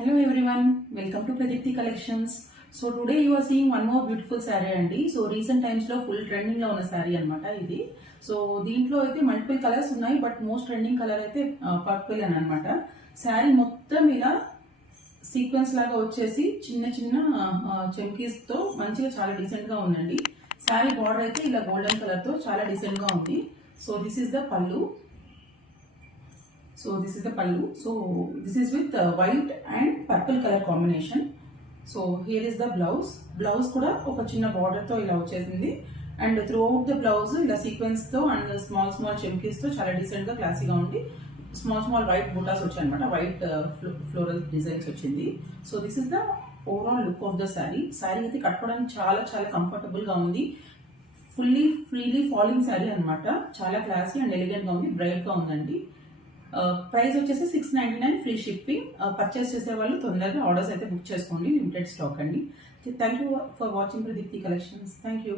Hello everyone, welcome to Pradipti Collections. So today you are seeing one more beautiful saree andi. So recent times lo full trending lo ఉన్న saree అన్నమాట ఇది. So దీంట్లో అయితే multiple colours ఉన్నాయి but most trending colour అయితే purple అని అన్నమాట. శారీ మొత్తం ఇలా సీక్వెన్స్ లాగా వచ్చేసి చిన్న చిన్న చెంకీస్ తో మంచిగా చాలా డీసెంట్ గా ఉందండి. శారీ బార్డర్ అయితే ఇలా గోల్డెన్ కలర్ తో చాలా డీసెంట్ గా ఉంది. సో దిస్ ఇస్ ద పల్లు. So this is the pallu. So this is with white and purple color combination. So here is the blouse. Blouse kuda oka chinna border tho ila vachesindi and throughout the blouse ila sequence tho and small chemkis tho chala decent ga classy ga undi. Small white buttas vachayi anamata, white floral designs vachindi. So this is the overall look of the saree. Saree aithe kattukodaniki చాలా comfortable ga undi. Freely falling saree anamata. Chala classy and elegant ga undi, bright ga undandi. Price వచ్చేసి 699 free shipping. Purchase చేసే వాళ్ళు తొందరగా orders అయితే book చేసుకోండి, limited stock అండి. Thank you for watching Pradeepti collections. Thank you.